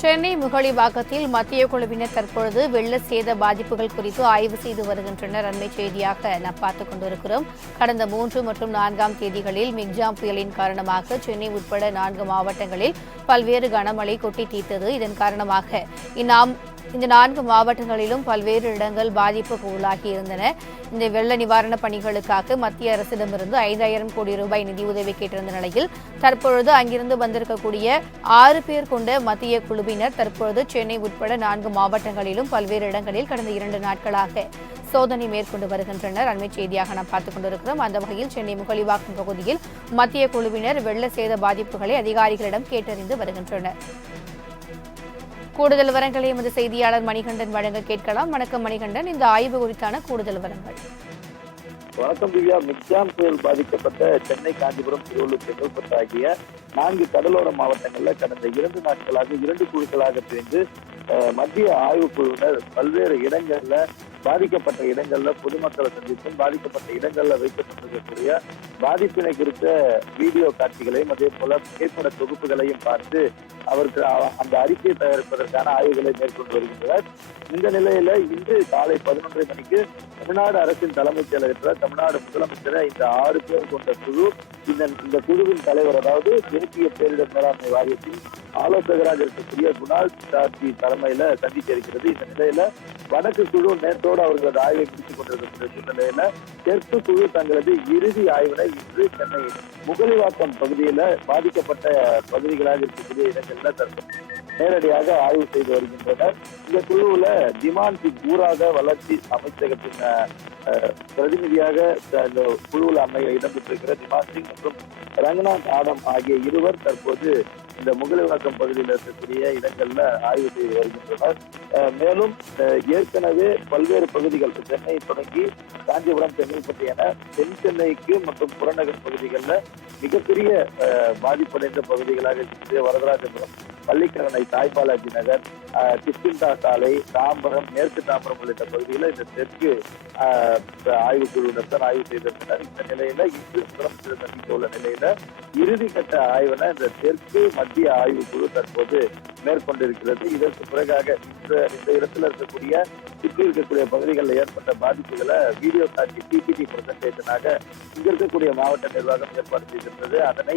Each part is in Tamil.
சென்னை முகலிவாக்கத்தில் மத்திய குழுவினர் தற்பொழுது வெள்ள சேத பாதிப்புகள் குறித்து ஆய்வு செய்து வருகின்றனர். அண்மை செய்தியாக நாம் பார்த்துக் கொண்டிருக்கிறோம். கடந்த 3 மற்றும் 4ஆம் தேதிகளில் மிக்ஜாம் புயலின் காரணமாக சென்னை உட்பட 4 மாவட்டங்களில் பல்வேறு கனமழை கொட்டி தீர்த்தது. இதன் காரணமாக இந்த 4 மாவட்டங்களிலும் பல்வேறு இடங்கள் பாதிப்புக்கு உள்ளாகி இருந்தன. இந்த வெள்ள நிவாரணப் பணிகளுக்காக மத்திய அரசிடமிருந்து 5000 கோடி ரூபாய் நிதியுதவி கேட்டிருந்த நிலையில் தற்பொழுது அங்கிருந்து வந்திருக்கக்கூடிய 6 பேர் கொண்ட மத்திய குழுவினர் தற்பொழுது சென்னை உட்பட 4 மாவட்டங்களிலும் பல்வேறு இடங்களில் கடந்த 2 நாட்களாக சோதனை மேற்கொண்டு வருகின்றனர். அண்மை செய்தியாக நாம் பார்த்துக் கொண்டிருக்கிறோம். அந்த வகையில் சென்னை முகலிவாக்கம் பகுதியில் மத்திய குழுவினர் வெள்ள சேத பாதிப்புகளை அதிகாரிகளிடம் கேட்டறிந்து வருகின்றனர். கூடுதல் விவரங்களை எமது செய்தியாளர் மணிகண்டன் வழங்க கேட்கலாம். வணக்கம் மணிகண்டன், இந்த ஆய்வு குறித்தான கூடுதல் விவரங்கள். வணக்கம் திவ்யா. மிக்ஜாம் புயல் பாதிக்கப்பட்ட சென்னை, காஞ்சிபுரம், திருவள்ளூர், செங்கல்பட்டு ஆகிய 4 கடலோர மாவட்டங்களில் கடந்த 2 நாட்களாக 2 குழுக்களாக பிரிந்து மத்திய ஆய்வுக்குழுவினர் பல்வேறு இடங்கள்ல பாதிக்கப்பட்ட இடங்கள்ல பொதுமக்களை சந்தித்தும் பாதிக்கப்பட்ட இடங்கள்ல வைக்கப்பட்டிருக்கக்கூடிய பாதிப்பினை குறித்த வீடியோ காட்சிகளையும் அதே போல புகைப்பட தொகுப்புகளையும் பார்த்து அவருக்கு அந்த அறிக்கையை தயாரிப்பதற்கான ஆய்வுகளை மேற்கொண்டு வருகின்றனர். இந்த நிலையில இன்று காலை 11:30 மணிக்கு தமிழ்நாடு அரசின் தலைமைச் செயலகத்தில் தமிழ்நாடு முதலமைச்சரை இந்த 6 பேர் கொண்ட குழு இந்த குழுவின் தலைவர், அதாவது தேசிய பேரிடர் மேலாண்மை வாரியத்தின் ஆலோசகராக இருக்கக்கூடிய குணால் சாத்தி தலைமையில சந்திக்க இருக்கிறது. இந்த நிலையில வடக்கு குழு நேற்றோடு அவர்களது ஆய்வை முடித்துக் கொண்டிருக்கிற நிலையில தெற்கு குழு தங்களது இறுதி ஆய்வினை இன்று சென்னை முகலிவாக்கம் பகுதியில பாதிக்கப்பட்ட பகுதிகளாக இருக்கக்கூடிய இடங்கள்ல நேரடியாக ஆய்வு செய்து வருகின்றனர். இந்த குழுவுல திமான் சிங் ஊரக வளர்ச்சி அமைச்சகத்தின் பிரதிநிதியாக இந்த குழுவில் இடம்பெற்றிருக்கிற திமான் சிங் மற்றும் ரங்கநாத் ஆடம் ஆகிய இருவர் தற்போது இந்த முகலிவாக்கம் பகுதியில் இருக்கக்கூடிய இடங்கள்ல ஆய்வு செய்து வருகின்றனர். மேலும் ஏற்கனவே பல்வேறு பகுதிகள் சென்னை தொடங்கி காஞ்சிபுரம், செங்கல்பட்டு என தென் சென்னைக்கு மற்றும் புறநகர் பகுதிகளில் மிகப்பெரிய பாதிப்படைந்த பகுதிகளாக இருக்கக்கூடிய வரதராஜபுரம், பள்ளிக்கரணை, தாய்பாலாஜி நகர், கிஷ்கிந்தா சாலை, தாம்பரம், மேற்கு தாம்பரம் உள்ளிட்ட பகுதிகளில் இந்த தெற்கு ஆய்வுக்குழுவினர் தான் ஆய்வு செய்திருந்தனர். இந்த நிலையில இன்று முதலமைச்சர் சந்திக்க உள்ள நிலையில இறுதிக்கட்ட ஆய்வினை இந்த தெற்கு மத்திய ஆய்வுக்குழு தற்போது மேற்கொண்டிருக்கிறது. இதற்கு பிறகாக இந்த இடத்துல இருக்கக்கூடிய சுற்றி இருக்கக்கூடிய பகுதிகளில் ஏற்பட்ட பாதிப்புகளை வீடியோ காட்சி பிபிடி பிரசன்டேஷனாக இங்க இருக்கக்கூடிய மாவட்ட நிர்வாகம் ஏற்பாடு செய்திருந்தது. அதனை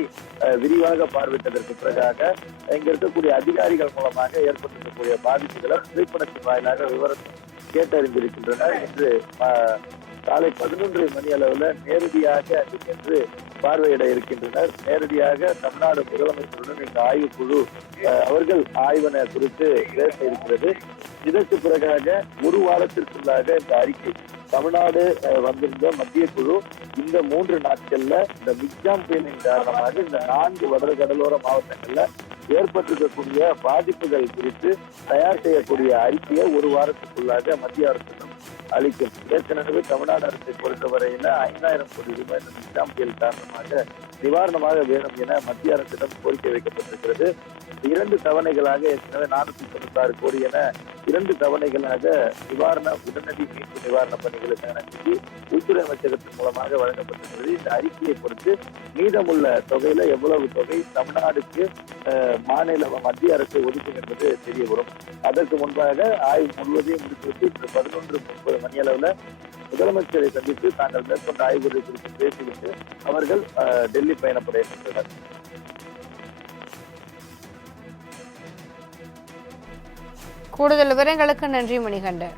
விரிவாக பார்வையிட்டதற்கு பிறகாக இங்க இருக்கக்கூடிய அதிகாரிகள் மூலமாக ஏற்பட்டிருக்கக்கூடிய பாதிப்புகளை புகைப்படத்தின் வாயிலாக விவரம் கேட்டறிந்திருக்கின்றனர். இன்று காலை 11 மணி அளவில் நேரடியாக அங்கு சென்று பார்வையிட இருக்கின்றனர். நேரடியாக தமிழ்நாடு முதலமைச்சருடன் இந்த ஆய்வுக்குழு அவர்கள் ஆய்வினை குறித்து பேச இருக்கிறது. இதற்கு பிறகாக 1 வாரத்திற்குள்ளாக இந்த அறிக்கை தமிழ்நாடு வந்திருந்த மத்திய குழு இந்த 3 நாட்கள்ல இந்த மிக்ஜாம் புயலின் காரணமாக இந்த 4 வட கடலோர மாவட்டங்கள்ல ஏற்பட்டிருக்கக்கூடிய பாதிப்புகள் குறித்து தயார் செய்யக்கூடிய அறிக்கையை 1 வாரத்துக்குள்ளாக மத்திய அரசிடம் அளிக்கும். ஏற்கனவே தமிழ்நாடு அரசை பொறுத்தவரையில 5000 கோடி ரூபாய் இந்த மிக்ஜாம் புயல் காரணமாக நிவாரணமாக வேணும் என மத்திய அரசிடம் கோரிக்கை வைக்கப்பட்டிருக்கிறது. 2 தவணைகளாக ஏற்கனவே 496 கோடி என 2 தவணைகளாக உடனடி மீட்பு நிவாரண பணிகளுக்கான நிதி உள்துறை அமைச்சகத்தின் மூலமாக வழங்கப்பட்டிருக்கிறது. இந்த அறிக்கையை பொறுத்து மீதமுள்ள தொகையில எவ்வளவு தொகை தமிழ்நாடுக்கு மத்திய அரசு ஒதுக்கும் என்பது தெரிய வரும். அதற்கு முன்பாக ஆய்வு முழுவதையும் முடித்துவிட்டு 11:30 மணி அளவுல முதலமைச்சரை சந்தித்து தாங்கள் மேற்கொண்ட ஆய்வுகளை குறித்து பேசிவிட்டு அவர்கள் டெல்லி பயணப்பட இருக்கின்றனர். கூடுதல் விவரங்களுக்கு நன்றி மணிகண்டன்.